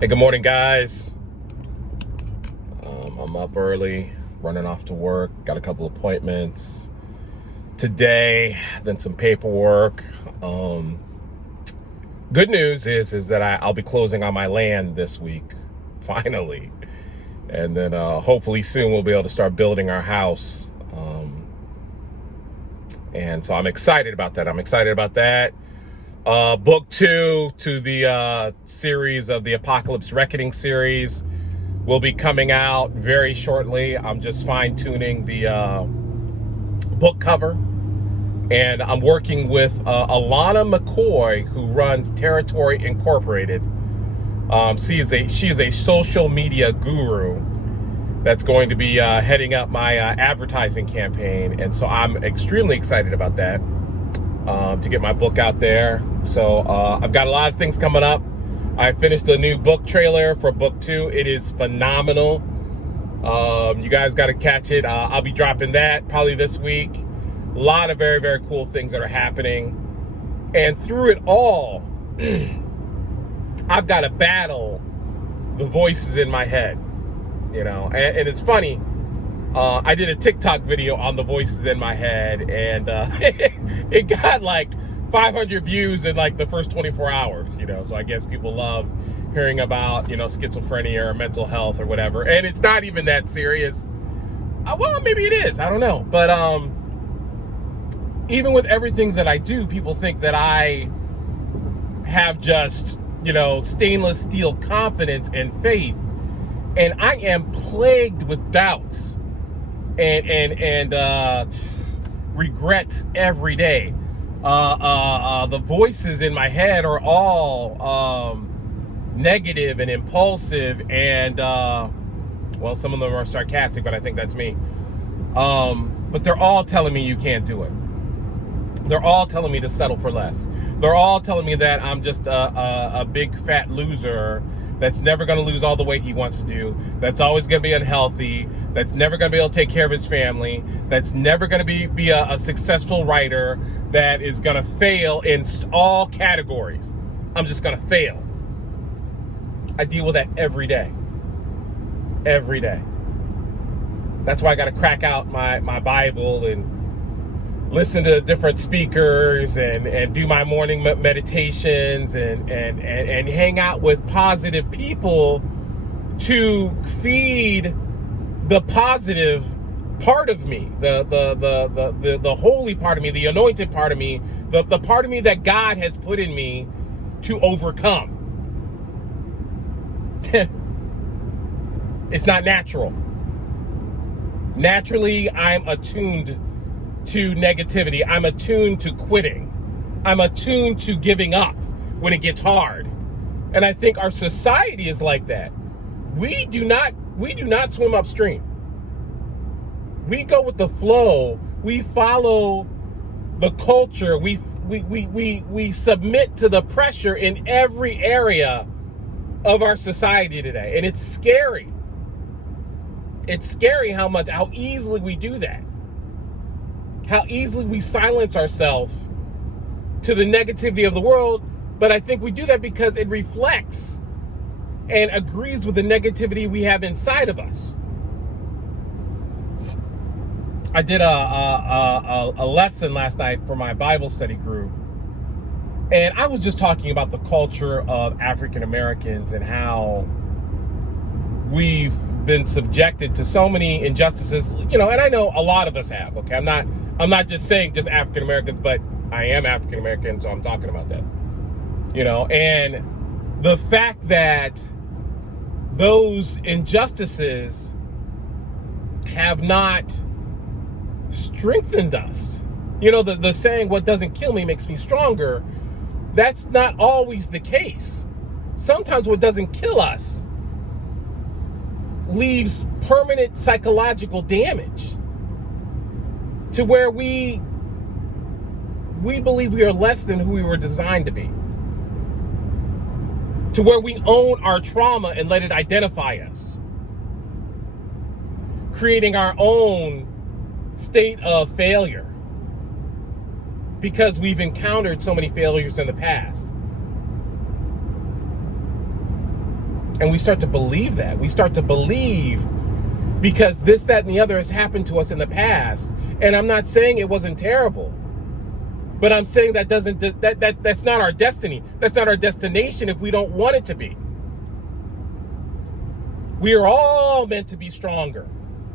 Hey, good morning, guys. I'm up early, running off to work. Got a couple appointments today, then some paperwork. Good news is that I'll be closing on my land this week, finally. And then hopefully soon we'll be able to start building our house. And so I'm excited about that. Book 2 to the series of the Apocalypse Reckoning series will be coming out very shortly. I'm just fine-tuning the book cover. And I'm working with Alana McCoy, who runs Territory Incorporated. She is a social media guru that's going to be heading up my advertising campaign. And so I'm extremely excited about that, to get my book out there. So I've got a lot of things coming up. I finished the new book trailer for book 2. It is phenomenal. You guys got to catch it. I'll be dropping that probably this week. A lot of very, very cool things that are happening. And through it all, I've got to battle the voices in my head, you know. And it's funny. I did a TikTok video on the voices in my head, and it got like 500 views in like the first 24 hours, you know. So I guess people love hearing about, you know, schizophrenia or mental health or whatever. And it's not even that serious. Well, maybe it is. I don't know. But even with everything that I do, people think that I have just, you know, stainless steel confidence and faith. And I am plagued with doubts and regrets every day. The voices in my head are all negative and impulsive, and well, some of them are sarcastic, but I think that's me. But they're all telling me you can't do it. They're all telling me to settle for less. They're all telling me that I'm just a big fat loser that's never going to lose all the weight he wants to do, that's always going to be unhealthy, that's never going to be able to take care of his family, that's never going to be a successful writer, that is going to fail in all categories. I'm just going to fail. I deal with that every day. Every day. That's why I got to crack out my Bible and listen to different speakers and do my morning meditations and hang out with positive people to feed the positive part of me, the holy part of me, the anointed part of me, the part of me that God has put in me to overcome. It's not natural. Naturally, I'm attuned to negativity. I'm attuned to quitting. I'm attuned to giving up when it gets hard. And I think our society is like that. We do not swim upstream. We go with the flow. We follow the culture. We submit to the pressure in every area of our society today. And it's scary. It's scary how easily we do that. How easily we silence ourselves to the negativity of the world. But I think we do that because it reflects and agrees with the negativity we have inside of us. I did a lesson last night for my Bible study group, and I was just talking about the culture of African Americans and how we've been subjected to so many injustices, you know, and I know a lot of us have, okay? I'm not just saying just African Americans, but I am African American, so I'm talking about that. You know, and the fact that those injustices have not strengthened us. You know, the saying, what doesn't kill me makes me stronger. That's not always the case. Sometimes what doesn't kill us leaves permanent psychological damage to where we believe we are less than who we were designed to be, to where we own our trauma and let it identify us, creating our own state of failure because we've encountered so many failures in the past. And we start to believe that. We start to believe because this, that, and the other has happened to us in the past. And I'm not saying it wasn't terrible, but I'm saying that's not our destiny. That's not our destination if we don't want it to be. We are all meant to be stronger,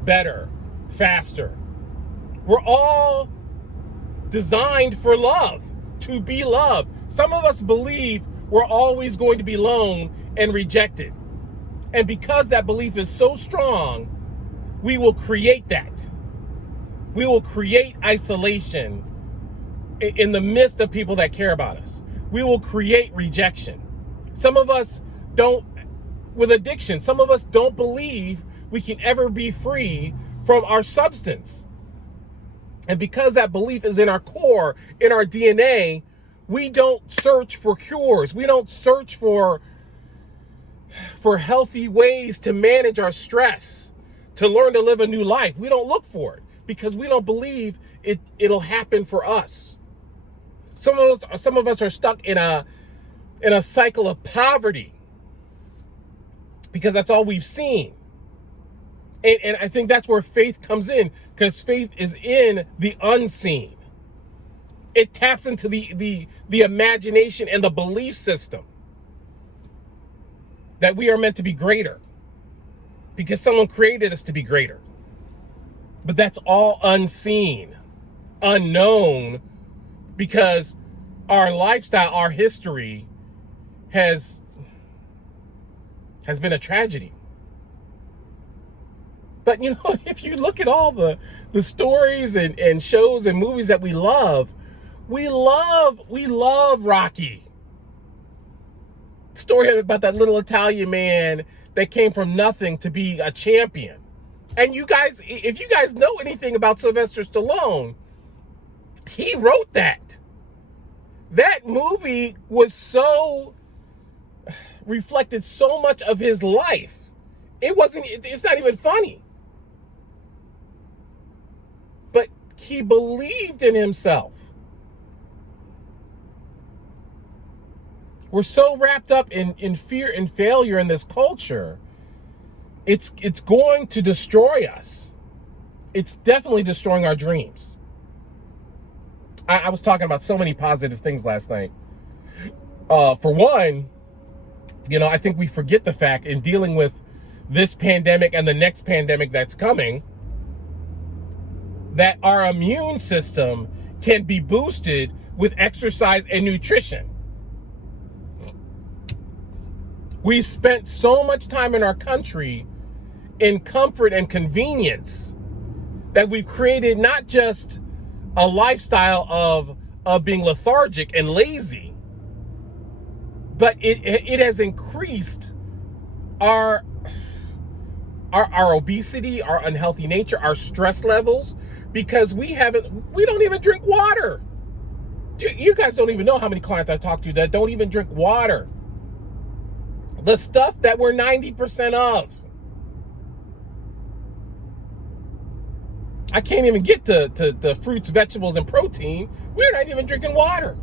better, faster. We're all designed for love, to be loved. Some of us believe we're always going to be alone and rejected. And because that belief is so strong, we will create that. We will create isolation in the midst of people that care about us. We will create rejection. Some of us don't, with addiction, some of us don't believe we can ever be free from our substance. And because that belief is in our core, in our DNA, we don't search for cures. We don't search for healthy ways to manage our stress, to learn to live a new life. We don't look for it because we don't believe it'll happen for us. Some of us are stuck in a cycle of poverty because that's all we've seen. And I think that's where faith comes in, because faith is in the unseen. It taps into the imagination and the belief system that we are meant to be greater because someone created us to be greater. But that's all unseen, unknown, because our lifestyle, our history has been a tragedy. But you know, if you look at all the stories and shows and movies that we love Rocky. Story about that little Italian man that came from nothing to be a champion. And you guys, if you guys know anything about Sylvester Stallone, he wrote that. That movie reflected so much of his life. It's not even funny. But he believed in himself. We're so wrapped up in fear and failure in this culture. It's going to destroy us. It's definitely destroying our dreams. I was talking about so many positive things last night. For one, you know, I think we forget the fact in dealing with this pandemic and the next pandemic that's coming, that our immune system can be boosted with exercise and nutrition. We spent so much time in our country in comfort and convenience that we've created not just a lifestyle of being lethargic and lazy, but it has increased our obesity, our unhealthy nature, our stress levels, because we don't even drink water. You guys don't even know how many clients I talk to that don't even drink water. The stuff that we're 90% of. I can't even get to the fruits, vegetables, and protein. We're not even drinking water.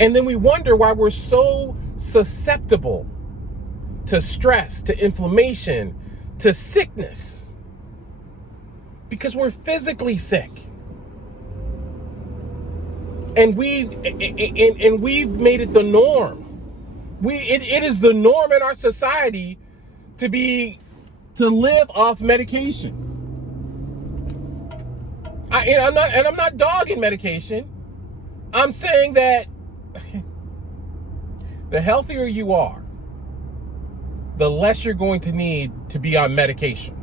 And then we wonder why we're so susceptible to stress, to inflammation, to sickness. Because we're physically sick. And we've made it the norm. It is the norm in our society to live off medication. I'm not dogging medication. I'm saying that the healthier you are, the less you're going to need to be on medication.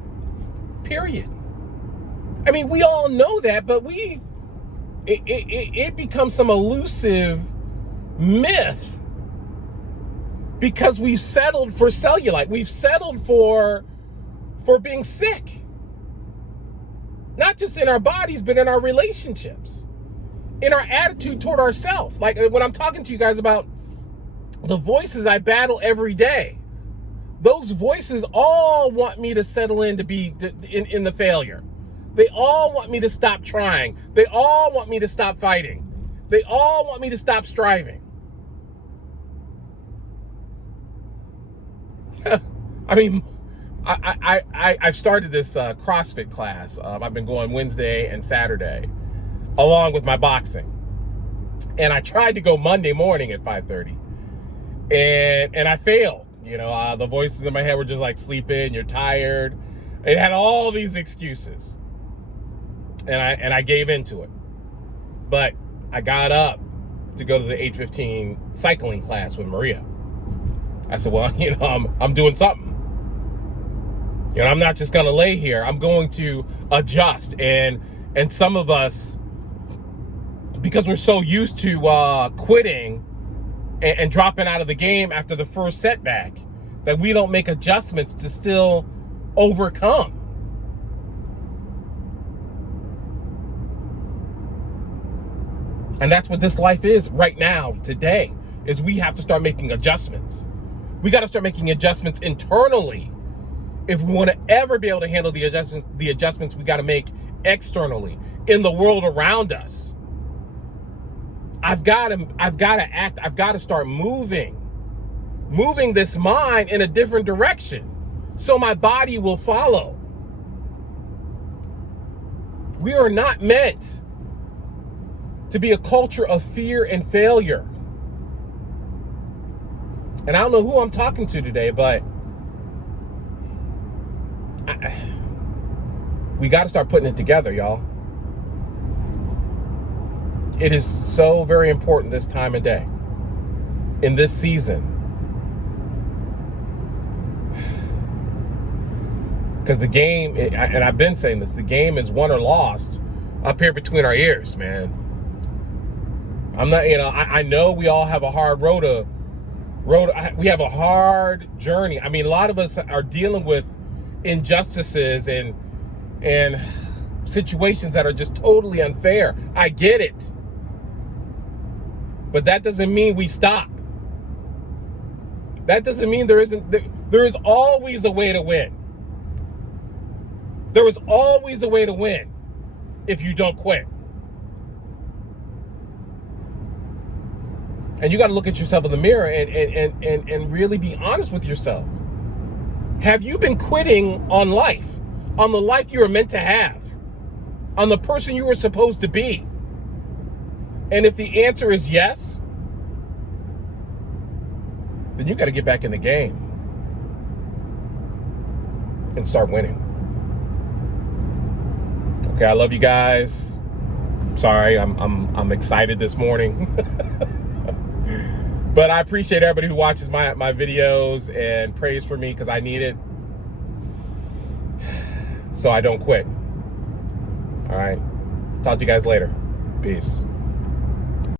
Period. I mean, we all know that, but it becomes some elusive myth because we've settled for cellulite. We've settled for being sick. Not just in our bodies, but in our relationships, in our attitude toward ourselves. Like when I'm talking to you guys about the voices I battle every day, those voices all want me to settle in to be in the failure. They all want me to stop trying. They all want me to stop fighting. They all want me to stop striving. I mean, I've started this CrossFit class. I've been going Wednesday and Saturday, along with my boxing. And I tried to go Monday morning at 5:30, and I failed. You know, the voices in my head were just like, sleep in, you're tired. It had all these excuses, and I gave into it. But I got up to go to the 8:15 cycling class with Maria. I said, well, you know, I'm doing something. You know, I'm not just going to lay here. I'm going to adjust. And some of us, because we're so used to quitting and dropping out of the game after the first setback, that we don't make adjustments to still overcome. And that's what this life is right now, today, is we have to start making adjustments. We got to start making adjustments internally. If we want to ever be able to handle the adjustments we got to make externally in the world around us. I've got to act. I've got to start moving this mind in a different direction so my body will follow. We are not meant to be a culture of fear and failure. And I don't know who I'm talking to today, but we got to start putting it together, y'all. It is so very important this time of day, in this season. Because the game, and I've been saying this, the game is won or lost up here between our ears, man. I'm not, you know, I know we all have a hard we have a hard journey. I mean, a lot of us are dealing with injustices and situations that are just totally unfair. I get it. But that doesn't mean we stop. That doesn't mean there is always a way to win. There is always a way to win if you don't quit. And you got to look at yourself in the mirror and really be honest with yourself. Have you been quitting on life? On the life you were meant to have? On the person you were supposed to be? And if the answer is yes, then you got to get back in the game and start winning. Okay, I love you guys. Sorry, I'm excited this morning. But I appreciate everybody who watches my videos and prays for me, because I need it, so I don't quit. All right. Talk to you guys later. Peace.